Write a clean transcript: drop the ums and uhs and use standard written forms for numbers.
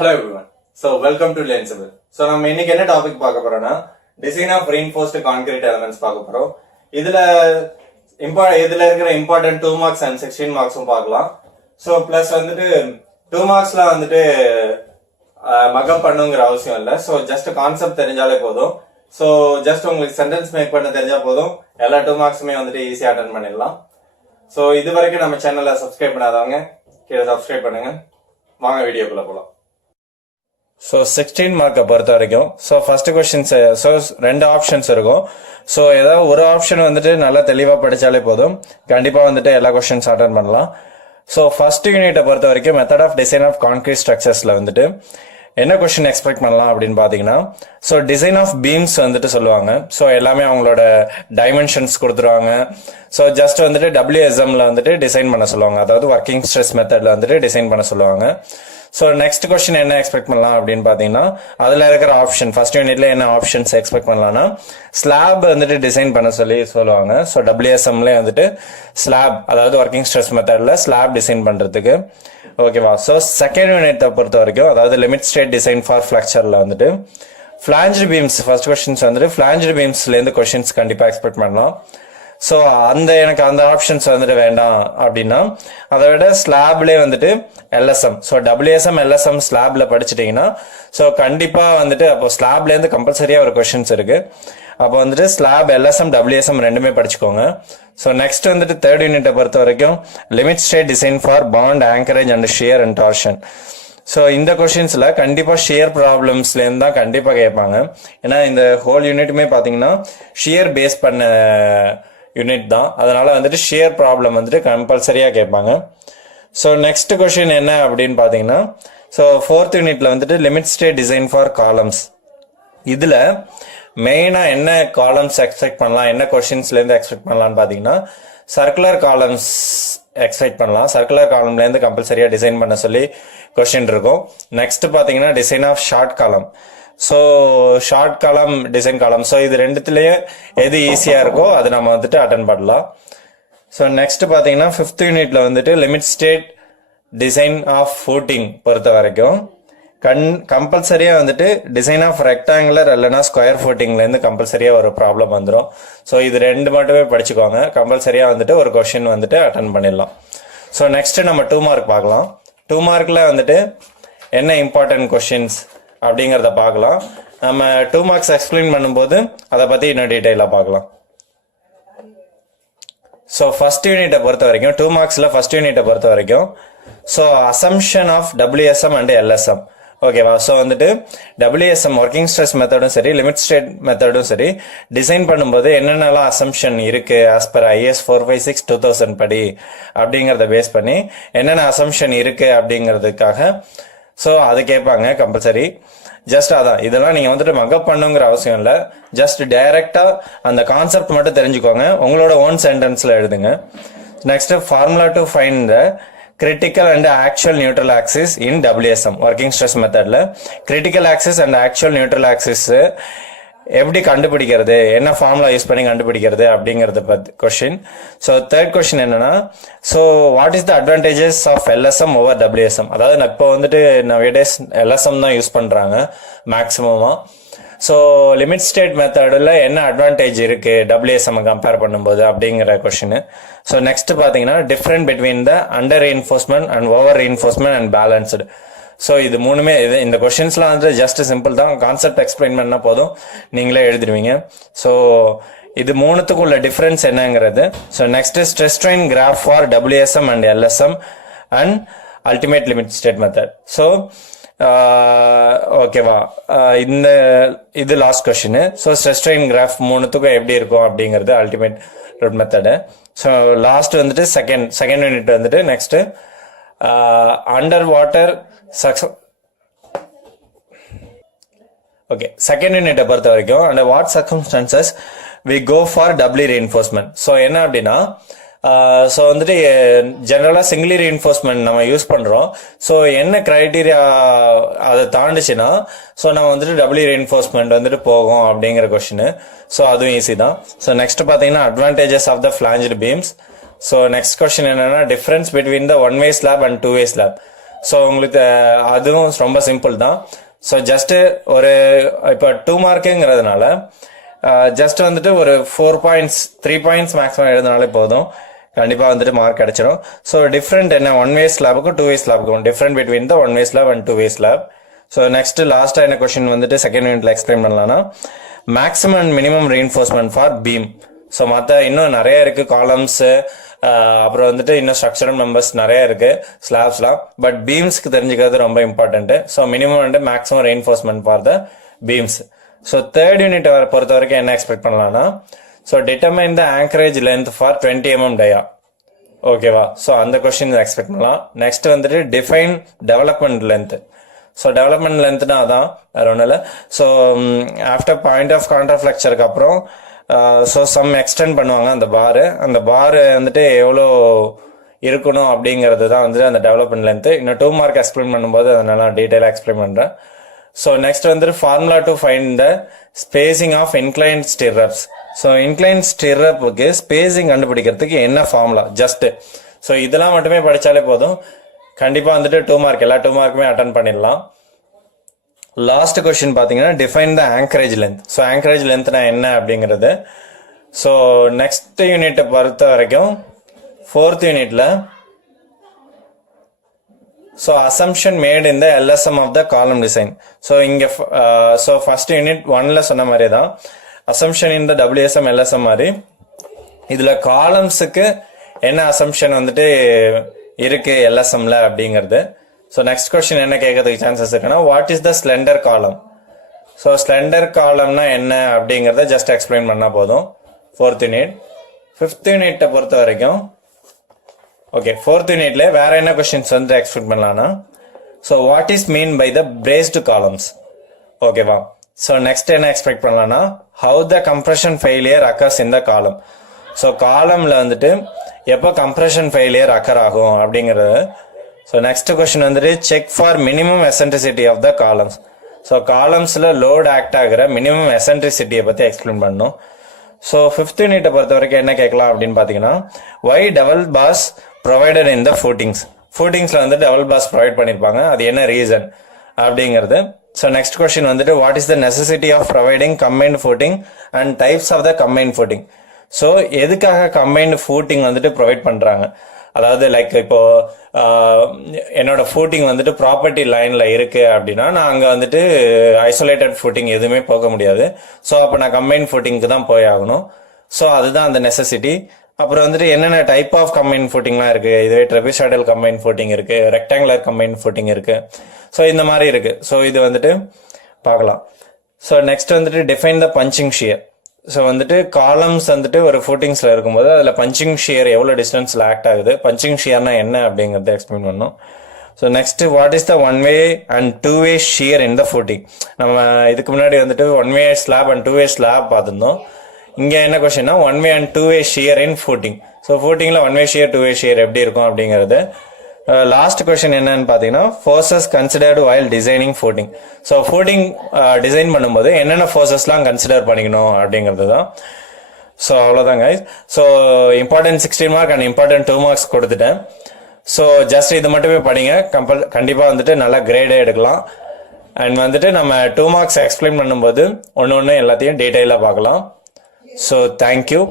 Hello everyone. So welcome to Lensible. So நம்ம இன்னைக்கு என்ன டாபிக் பார்க்க போறோம்னா design of reinforced concrete elements பார்க்க போறோம். இதுல இருக்கிற இம்பார்ட்டன்ட் 2 மார்க்ஸ் அண்ட் 16 மார்க்ஸும் பார்க்கலாம். ஸோ பிளஸ் வந்துட்டு 2 மார்க்ஸ்ல வந்துட்டு மக்கப் பண்ணுங்கிற அவசியம் இல்லை. ஸோ ஜஸ்ட் கான்செப்ட் தெரிஞ்சாலே போதும். ஸோ ஜஸ்ட் உங்களுக்கு சென்டென்ஸ் மேக் பண்ண தெரிஞ்சா போதும், எல்லா 2 மார்க்ஸுமே வந்துட்டு ஈஸியாக அட்டன் பண்ணிடலாம். ஸோ இது வரைக்கும் நம்ம சேனலை சப்ஸ்கிரைப் பண்ணாதவங்க கீழே சப்ஸ்கிரைப் பண்ணுங்க. வாங்க வீடியோக்குள்ள போகலாம். ஸோ 16 மார்க்கை பொறுத்த வரைக்கும் ஃபர்ஸ்ட் கொஸ்டின்ஸ் ரெண்டு ஆப்ஷன்ஸ் இருக்கும். ஸோ ஏதாவது ஒரு ஆப்ஷன் வந்துட்டு நல்லா தெளிவாக படித்தாலே போதும், கண்டிப்பாக வந்துட்டு எல்லா கொஸ்டின்ஸ் அட்டன் பண்ணலாம். ஸோ ஃபர்ஸ்ட் யூனிட்டை பொறுத்த வரைக்கும் method of design of concrete ஸ்ட்ரக்சர்ஸில் வந்துட்டு என்ன கொஸ்டின் எக்ஸ்பெக்ட் பண்ணலாம் அப்படின்னு பார்த்தீங்கன்னா, ஸோ டிசைன் ஆஃப் பீம்ஸ் வந்துட்டு சொல்லுவாங்க. ஸோ எல்லாமே அவங்களோட டைமென்ஷன்ஸ் கொடுத்துருவாங்க. ஸோ ஜஸ்ட் வந்துட்டு WSMல வந்துட்டு டிசைன் பண்ண சொல்லுவாங்க, அதாவது ஒர்க்கிங் ஸ்ட்ரெஸ் மெத்தடில் வந்துட்டு டிசைன் பண்ண சொல்லுவாங்க. ஸோ நெக்ஸ்ட் கொஸ்டின் என்ன எக்ஸ்பெக்ட் பண்ணலாம் அப்படின்னு பார்த்தீங்கன்னா, அதில் இருக்கிற ஆப்ஷன் ஃபர்ஸ்ட் யூனிட்ல என்ன ஆப்ஷன்ஸ் எக்ஸ்பெக்ட் பண்ணலாம்னா, ஸ்லாப் வந்துட்டு டிசைன் பண்ண சொல்லுவாங்க. ஸோ WSMல வந்துட்டு ஸ்லாப், அதாவது ஒர்க்கிங் ஸ்ட்ரெஸ் மெத்தடில் ஸ்லாப் டிசைன் பண்ணுறதுக்கு. ஓகேவா? ஸோ செகண்ட் யூனிட்டை பொறுத்த வரைக்கும், அதாவது லிமிட் ஸ்டேட் டிசைன் ஃபார் ஃபிளக்சரில் வந்துட்டு ஃபிளாஞ்ச்டு பீம்ஸ் ஃபர்ஸ்ட் கொஸ்டின்ஸ் வந்துட்டு ஃபிளாஞ்ச்டு பீம்ஸ்லேருந்து கொஸ்டின்ஸ் கண்டிப்பாக எக்ஸ்பெக்ட் பண்ணலாம். ஸோ எனக்கு அந்த ஆப்ஷன்ஸ் வந்துட்டு வேண்டாம் அப்படின்னா, அதை விட ஸ்லாப்லேயே வந்துட்டு LSM, ஸோ WSM LSM ஸ்லாப்ல படிச்சுட்டீங்கன்னா, ஸோ கண்டிப்பாக வந்துட்டு அப்போ ஸ்லாப்லேருந்து கம்பல்சரியாக ஒரு கொஸ்டின்ஸ் இருக்கு. அப்போ வந்துட்டு ஸ்லாப் LSM WSM ரெண்டுமே படிச்சுக்கோங்க. ஸோ நெக்ஸ்ட் வந்துட்டு தேர்ட் யூனிட்டை பொறுத்த வரைக்கும் limit state design for bond anchorage and shear and torsion. So இந்த கொஸ்டின்ஸில் கண்டிப்பாக ஷியர் ப்ராப்ளம்ஸ்லேருந்து தான் கண்டிப்பாக கேட்பாங்க. ஏன்னா இந்த ஹோல் யூனிட்டுமே பார்த்தீங்கன்னா ஷியர் பேஸ் பண்ண யூனிட் தான், அதனால வந்துட்டு ஷியர் ப்ராப்ளம் வந்துட்டு கம்பல்சரியாக கேட்பாங்க. ஸோ நெக்ஸ்ட் கொஸ்டின் என்ன அப்படின்னு பார்த்தீங்கன்னா, ஸோ ஃபோர்த் யூனிட்ல வந்துட்டு limit state design for columns. இதில் மெயினாக என்ன காலம்ஸ் எக்ஸ்பெக்ட் பண்ணலாம், என்ன கொஸ்டின்ஸ்லேருந்து எக்ஸ்பெக்ட் பண்ணலான்னு பார்த்தீங்கன்னா, சர்க்குலர் காலம்ஸ் எக்ஸ்பெக்ட் பண்ணலாம். சர்க்குலர் காலம்லேருந்து கம்பல்சரியாக டிசைன் பண்ண சொல்லி கொஸ்டின் இருக்கும். நெக்ஸ்ட் பார்த்தீங்கன்னா டிசைன் ஆஃப் ஷார்ட் காலம். ஸோ ஷார்ட் காலம், டிசைன் காலம், ஸோ இது ரெண்டுத்துலேயே எது ஈஸியாக இருக்கோ அது நம்ம வந்துட்டு அட்டன் பண்ணலாம். ஸோ நெக்ஸ்ட் பார்த்தீங்கன்னா ஃபிஃப்த் யூனிட்ல வந்துட்டு limit state design of footing பொறுத்த வரைக்கும் கம்பல்சரியாக வந்துட்டு டிசைன் ஆஃப் ரெக்டாங்குலர் இல்லைனா ஸ்கொயர் ஃபூட்டிங்லேருந்து கம்பல்சரியாக ஒரு ப்ராப்ளம் வந்துடும். ஸோ இது ரெண்டு மட்டுமே படிச்சுக்கோங்க, கம்பல்சரியாக வந்துட்டு ஒரு கொஸ்டின் வந்துட்டு அட்டன் பண்ணிடலாம். ஸோ நெக்ஸ்ட் நம்ம 2 மார்க் பார்க்கலாம். 2 மார்க்கில் வந்துட்டு என்ன இம்பார்ட்டன்ட் கொஸ்டின்ஸ் அப்படிங்கிறத பார்க்கலாம். நம்ம 2 மார்க்ஸ் எக்ஸ்பிளைன் பண்ணும்போது அதை பற்றி இன்னும் டீட்டெயிலாக பார்க்கலாம். ஸோ ஃபர்ஸ்ட் யூனிட்டை பொறுத்த வரைக்கும் 2 மார்க்ஸில் ஃபர்ஸ்ட் யூனிட்டை பொறுத்த வரைக்கும் so assumption of WSM and LSM. ஓகேவா? ஸோ வந்துட்டு WSM ஒர்க்கிங் ஸ்ட்ரெஸ் மெத்தடும் சரி, லிமிட் ஸ்டேட் மெத்தடும் சரி, டிசைன் பண்ணும்போது என்னென்னலாம் அசம்ஷன் இருக்கு ஆஸ் பர் IS 456/2000 படி அப்படிங்கிறத பேஸ் பண்ணி என்னென்ன அசம்ஷன் இருக்கு அப்படிங்கிறதுக்காக ஸோ அது கேட்பாங்க கம்பல்சரி. ஜஸ்ட் அதான், இதெல்லாம் நீங்கள் வந்துட்டு மக்கப் பண்ணுங்கிற அவசியம் இல்லை, ஜஸ்ட் டைரக்டாக அந்த கான்செப்ட் மட்டும் தெரிஞ்சுக்கோங்க, உங்களோட ஓன் சென்டென்ஸில் எழுதுங்க. Next formula to find the critical and actual neutral axis in WSM working stress மெத்தடில் critical axis and actual neutral axis எப்படி கண்டுபிடிக்கிறது, என்ன ஃபார்முலா யூஸ் பண்ணி கண்டுபிடிக்கிறது அப்படிங்கிறத பற்றி கொஸ்டின். ஸோ தேர்ட் கொஸ்டின் என்னன்னா, so what is the advantages of LSM over WSM. அதாவது இப்போ வந்துட்டு நவடேஸ் LSM தான் யூஸ் பண்ணுறாங்க மேக்ஸிமமாக. ஸோ லிமிட் ஸ்டேட் மெத்தடில் என்ன அட்வான்டேஜ் இருக்கு WSM கம்பேர் பண்ணும்போது அப்படிங்கிற கொஸ்டின். ஸோ நெக்ஸ்ட் பார்த்தீங்கன்னா different between the under reinforcement and over reinforcement and balanced. So இது மூணுமே இந்த கொஸ்டின்ஸ்லாம் வந்து ஜஸ்ட் சிம்பிள் தான், கான்செப்ட் எக்ஸ்பிளைன் பண்ணால் போதும், நீங்களே எழுதிடுவீங்க. ஸோ இது மூணுத்துக்கும் உள்ள டிஃப்ரென்ஸ் என்னங்கிறது. So next stress strain graph for WSM and LSM and ultimate limit state method. So ஓகேவா, இது last question. So stress strain graph மூணுத்துக்கும் எப்படி இருக்கும் அப்படிங்கிறது அல்டிமேட் மெத்தடு. ஸோ லாஸ்ட் வந்துட்டு செகண்ட் யூனிட் வந்துட்டு next under water okay second யூனிட்டை பொறுத்த வரைக்கும் and what circumstances we go for W reinforcement. So என்ன அப்படின்னா, ஸோ வந்துட்டு ஜெனரலாக சிங்கிளி ரீஎன்ஃபோர்ஸ்மெண்ட் நம்ம யூஸ் பண்ணுறோம். ஸோ என்ன க்ரைட்டீரியா அதை தாண்டிச்சுன்னா ஸோ நம்ம வந்துட்டு டபுள்யூ ரீஎன்ஃபோர்ஸ்மெண்ட் வந்துட்டு போகும் அப்படிங்கிற கொஸ்டின். ஸோ அதுவும் ஈஸி தான். ஸோ நெக்ஸ்ட் பார்த்தீங்கன்னா advantages of the flanged beams. So next question என்னன்னா difference between the 1-way slab and 2-way slab. So உங்களுக்கு அதுவும் ரொம்ப சிம்பிள் தான். ஸோ ஜஸ்ட்டு ஒரு இப்போ 2 மார்க்குங்கிறதுனால ஜஸ்ட் வந்துட்டு ஒரு 4 பாயிண்ட்ஸ் 3 பாயிண்ட்ஸ் மேக்ஸிமம் எழுதினாலே போதும், கண்டிப்பாக வந்துட்டு மார்க் கிடைச்சிடும். ஸோ டிஃப்ரெண்ட் என்ன 1 way ஸ்லாபுக்கும் 2 way ஸ்லாபுக்கும் different between the 1 way slab and 2 way slab. So next லாஸ்ட்டாக என்ன கொஸ்டின் வந்துட்டு செகண்ட் யூனிட்ல எக்ஸ்பிளைன் பண்ணலாம்னா maximum and minimum reinforcement for beam. So மற்ற இன்னும் நிறைய இருக்கு காலம்ஸு, அப்புறம் வந்துட்டு இன்னும் ஸ்ட்ரக்சரல் மெம்பர்ஸ் நிறைய இருக்கு ஸ்லாப்ஸ்லாம். பட் பீம்ஸ்க்கு தெரிஞ்சுக்கிறது ரொம்ப important. So minimum and maximum reinforcement for the beams. So third unit பொறுத்த வரைக்கும் என்ன எக்ஸ்பெக்ட் பண்ணலாம்னா so determine the anchorage length for 20 mm dia. ஓகேவா? ஸோ அந்த கொஸ்டின் எக்ஸ்பெக்ட் பண்ணலாம். நெக்ஸ்ட் வந்துட்டு define development length. So development லென்த்னா அதான் வேற ஒன்றும் இல்லை. ஸோ ஆஃப்டர் பாயிண்ட் ஆஃப் கான்ட்ராஃப்ளெக்சருக்கு அப்புறம் ஸோ சம் எக்ஸ்டெண்ட் பண்ணுவாங்க அந்த பாரு வந்துட்டு எவ்வளோ இருக்கணும் அப்படிங்கிறது தான் வந்துட்டு அந்த டெவலப்மெண்ட் லென்த்து. இன்னும் 2 மார்க் எக்ஸ்பிளைன் பண்ணும்போது அதை நல்லா டீட்டெயிலாக எக்ஸ்பிளைன் பண்ணுறேன். ஸோ நெக்ஸ்ட் வந்துட்டு formula to find the spacing of incline stirrups. So incline ஸ்டிர்ரப்புக்கு ஸ்பேசிங் கண்டுபிடிக்கிறதுக்கு என்ன ஃபார்முலா ஜஸ்ட். ஸோ இதெல்லாம் மட்டுமே படித்தாலே போதும், கண்டிப்பாக வந்துட்டு 2 மார்க் எல்லா 2 மார்க்குமே அட்டன் பண்ணிடலாம். லாஸ்ட் கொஸ்டின் பார்த்தீங்கன்னா define the anchorage length. So anchorage லென்த்னா என்ன அப்படிங்கிறது. ஸோ நெக்ஸ்ட் யூனிட்டை பொறுத்த வரைக்கும் 4th யூனிட்ல so assumption made in the LSM of the column design. So இங்கே ஸோ ஃபர்ஸ்ட் யூனிட் 1ல சொன்ன மாதிரி தான் assumption in the WSM LSM மாதிரி இதில் காலம்ஸுக்கு என்ன அசம்ஷன் வந்துட்டு இருக்கு LSMல அப்படிங்கிறது. ஸோ நெக்ஸ்ட் கொஸ்டின் என்ன கேட்கறதுக்கு சான்சஸ் இருக்குன்னா வாட் இஸ் த ஸ்லெண்டர் காலம். ஸோ ஸ்லெண்டர் காலம்னா என்ன அப்படிங்கிறத ஜஸ்ட் எக்ஸ்பிளைன் பண்ணால் போதும் 4th யூனிட். 5th யூனிட்டை பொறுத்த வரைக்கும் ஓகே 4th யூனிட்ல வேற என்ன கொஸ்டின்ஸ் வந்து எக்ஸ்பெக்ட் பண்ணலாம்னா so what is mean by the braced columns. ஓகேவா? ஸோ நெக்ஸ்ட் என்ன எக்ஸ்பெக்ட் பண்ணலாம்னா how the compression failure occurs in the column. So காலம்ல வந்துட்டு எப்போ கம்ப்ரெஷன் ஃபெயிலியர் அக்கர் ஆகும் அப்படிங்கிறது. ஸோ நெக்ஸ்ட் கொஸ்டின் வந்துட்டு check for minimum eccentricity of the columns. So காலம்ஸில் load act ஆகிற மினிமம் எசன்ட்ரிசிட்டியை பற்றி எக்ஸ்பிளைன் பண்ணணும். ஸோ 5th யூனிட்டை பொறுத்த வரைக்கும் என்ன கேட்கலாம் அப்படின்னு பார்த்தீங்கன்னா why double bars provided in the footings. ஃபூட்டிங்ஸில் வந்து டபுள் பாஸ் ப்ரொவைட் பண்ணியிருப்பாங்க, அது என்ன ரீசன் அப்படிங்கிறது. ஸோ நெக்ஸ்ட் கொஸ்டின் வந்துட்டு what is the necessity of providing combined footing and types of the combined footing. So எதுக்காக கம்பைன்டு ஃபூட்டிங் வந்துட்டு provide பண்ணுறாங்க, அதாவது லைக் இப்போ என்னோட ஃபூட்டிங் வந்துட்டு ப்ராப்பர்ட்டி லைன்ல இருக்கு அப்படின்னா நான் அங்கே வந்துட்டு ஐசோலேட்டட் ஃபூட்டிங் எதுவுமே போக முடியாது. ஸோ அப்போ நான் கம்பைன் ஃபூட்டிங்க்கு தான் போய் ஆகணும். ஸோ அதுதான் அந்த நெசசிட்டி. அப்புறம் வந்துட்டு என்னென்ன டைப் ஆஃப் கம்பைன் ஃபூட்டிங்லாம் இருக்கு, இதுவே ட்ரெபிசாய்டல் கம்பைன் ஃபூட்டிங் இருக்கு, ரெக்டாங்குலர் கம்பைன் ஃபூட்டிங் இருக்கு. ஸோ இந்த மாதிரி இருக்கு. ஸோ இது வந்துட்டு பார்க்கலாம். ஸோ நெக்ஸ்ட் வந்துட்டு define the punching shear. So வந்துட்டு காலம்ஸ் வந்துட்டு ஒரு ஃபூட்டிங்ஸ்ல இருக்கும்போது அதில் பஞ்சிங் ஷியர் எவ்வளோ டிஸ்டன்ஸ்ல ஆக்ட் ஆகுது, பஞ்சிங் ஷியர்னா என்ன அப்படிங்கிறத எக்ஸ்பிளைன் பண்ணோம். So next what is the 1 way and 2 way shear in the footing. நம்ம இதுக்கு முன்னாடி வந்துட்டு 1 way slab and 2 way slab பார்த்துருந்தோம். இங்கே என்ன கொஸ்டின்னா 1 way and 2 way shear in footing. So ஃபூட்டிங்கில் 1 way ஷியர் 2 way ஷியர் எப்படி இருக்கும் அப்படிங்கிறது. லாஸ்ட் கொஸ்டின் என்னன்னு பார்த்தீங்கன்னா forces considered while designing footing. So footing design பண்ணும்போது என்னென்ன ஃபோர்ஸஸ்லாம் கன்சிடர் பண்ணிக்கணும் அப்படிங்கிறது தான். ஸோ அவ்வளோதான் guys. So important 16 mark and important 2 marks கொடுத்துட்டேன். ஸோ ஜஸ்ட் இது மட்டுமே படிங்க, கண்டிப்பாக வந்துட்டு நல்லா கிரேடே எடுக்கலாம். அண்ட் வந்துட்டு நம்ம 2 மார்க்ஸ் எக்ஸ்பிளைன் பண்ணும்போது ஒன்று எல்லாத்தையும் டீட்டெயிலாக பார்க்கலாம். So thank you.